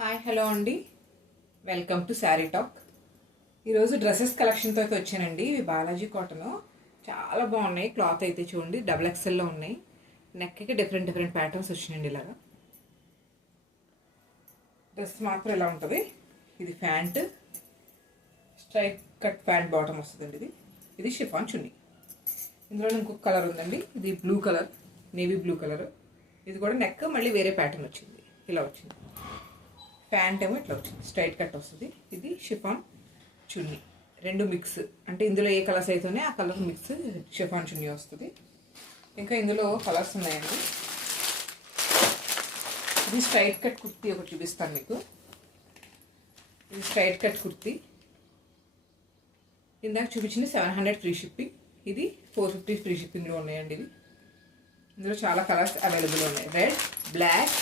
Hi hello అండి, welcome to sari talk. ఈరోజు dresses కలెక్షన్తో అయితే వచ్చానండి. ఇవి బాలాజీ కాటన్, చాలా బాగున్నాయి. క్లాత్ అయితే చూడండి, డబుల్ ఎక్స్ఎల్లో ఉన్నాయి. నెక్కి డిఫరెంట్ ప్యాటర్న్స్ వచ్చినాయండి. ఇలాగా డ్రెస్ మాత్రం ఇలా ఉంటుంది. ఇది pant, straight cut pant bottom వస్తుందండి. ఇది షిఫాన్ చున్నీ. ఇందులో ఇంకొక కలర్ ఉందండి, ఇది blue colour, navy blue colour. ఇది కూడా నెక్ మళ్ళీ వేరే ప్యాటర్న్ వచ్చింది, ఇలా వచ్చింది. ప్యాంట్ ఏమో ఇట్లా వచ్చింది, స్ట్రైట్ కట్ వస్తుంది. ఇది షిఫాన్ చున్నీ, రెండు మిక్స్. అంటే ఇందులో ఏ కలర్స్ అయితేనే ఆ కలర్ మిక్స్ షిఫాన్ చున్నీ వస్తుంది. ఇంకా ఇందులో కలర్స్ ఉన్నాయండి. ఇది స్ట్రైట్ కట్ కుర్తీ ఒకటి చూపిస్తాను మీకు. ఇది స్ట్రైట్ కట్ కుర్తీ, ఇందాక చూపించింది 700 ఫ్రీ షిప్పింగ్. ఇది 450 ఫ్రీ షిప్పింగ్లో ఉన్నాయండి. ఇవి ఇందులో చాలా కలర్స్ అవైలబుల్ ఉన్నాయి. Red, black,